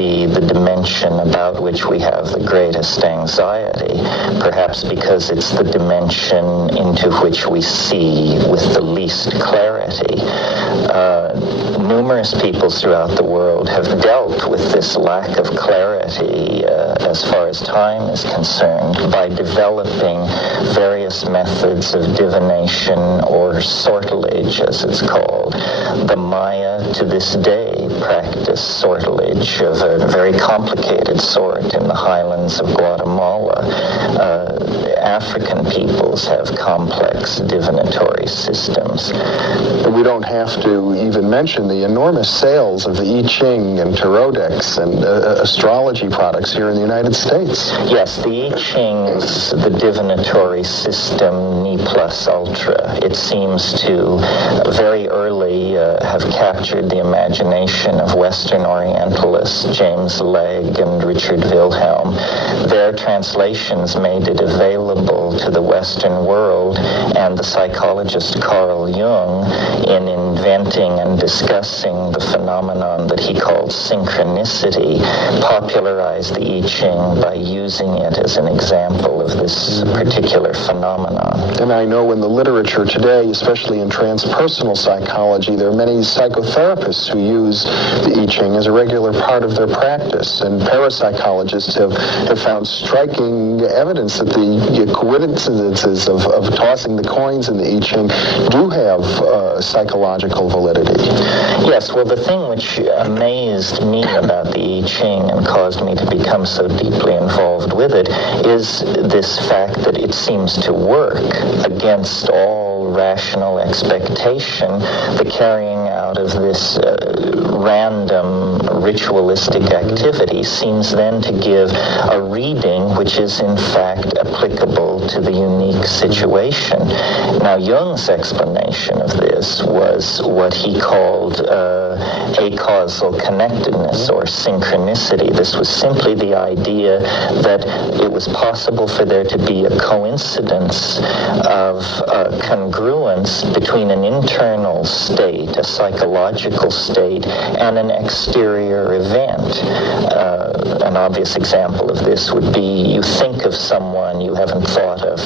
be the dimension about which we have the greatest anxiety, perhaps because it's the dimension into which we see with the least clarity. Numerous peoples throughout the world have dealt with this lack of clarity as far as time is concerned by developing various methods of divination or sortilege, as it's called. The Maya to this day practice sortilege of a very complicated sort in the highlands of Guatemala. African peoples have complex divinatory systems. We don't have to even mention the enormous sales of the I Ching and Tarot decks and astrology products here in the United States. Yes, the I Ching's the divinatory system ni plus ultra. It seems to very early have captured the imagination of Western Orientalists James Legge and Richard Wilhelm. Their translations made it available to the Western world, and the psychologist Carl Jung, in inventing and discussing the phenomenon that he called synchronicity, popularized the I Ching by using it as an example of this particular phenomenon. And I know in the literature today, especially in transpersonal psychology, there are many psychotherapists who use the I Ching as a regular part of their practice, and parapsychologists have found striking evidence that the coincidences of tossing the coins in the I Ching do have psychological validity. Yes, well, the thing which amazed me about the I Ching and caused me to become so deeply involved with it is this fact that it seems to work against all rational expectation. The carrying out of this random ritualistic activity seems then to give a reading which is in fact applicable to the unique situation. Now, Jung's explanation of this was what he called acausal connectedness or synchronicity. This was simply the idea that it was possible for there to be a coincidence of congruence between an internal state, a psychological state, and an exterior event. An obvious example of this would be you think of someone you haven't thought of